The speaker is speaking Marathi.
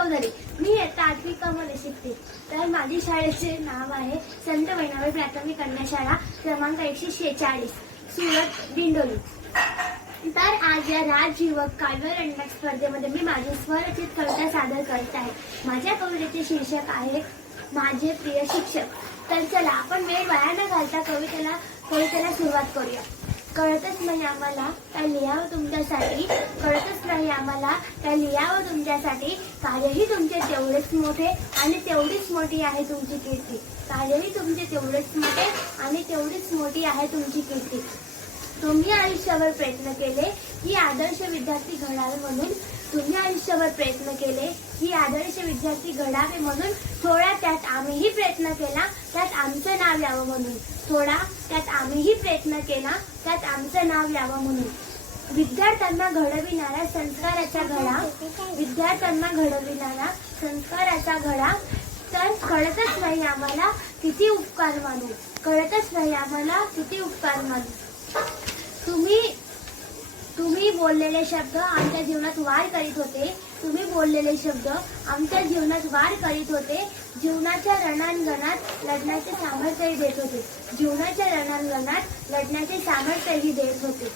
चौधरी मी इयत्ता आठवी कमध्ये शिकते. तर माझी शाळेचे नाव आहे संत वैनावे प्राथमिक कन्या शाळा क्रमांक एकशे शेहेचाळीस सुरत दिंडोली तर आज या राज काव्य स्पर्धेमध्ये मी माझी स्वरचित कविता सादर करत आहे. माझ्या कवितेचे शीर्षक आहे माझे प्रिय शिक्षक. तर चला आपण वेळ वाया न घालता कवितेला कवितेला सुरुवात करूया. कळतच नाही आम्हाला काय लिहावं तुमच्यासाठी? कळत आम्हाला. त्या लिहावं तुमच्यासाठी. कार्यही तुमचे तेवढेच मोठे आणि तेवढीच मोठी आहे तुमची कीर्ती. कार्यही तुमचे तेवढेच मोठे आणि तेवढीच मोठी आहे तुमची कीर्ती. तुम्ही आयुष्यावर प्रयत्न केले की आदर्श विद्यार्थी घडावे म्हणून. तुम्ही आयुष्यावर प्रयत्न केले की आदर्श विद्यार्थी घडावे म्हणून. थोडा त्यात आम्हीही प्रयत्न केला त्यात आमचं नाव यावं म्हणून. थोडा त्यात आम्हीही प्रयत्न केला त्यात आमचं नाव यावं म्हणून. विद्यार्थ्यांना घडविणारा संस्काराचा घडा. विद्यार्थ्यांना घडविणारा संस्काराचा घडा. तर कळतच नाही आम्हाला किती उपकार मानू. कळतच नाही आम्हाला किती उपकार मानू. तुम्ही तुम्ही बोललेले शब्द आमच्या जीवनात वार करीत होते. तुम्ही बोललेले शब्द आमच्या जीवनात वार करीत होते. जीवनाच्या रणांगणात लढण्याचे सामर्थ्यही देत होते. जीवनाच्या रणांगणात लढण्याचे सामर्थ्यही देत होते.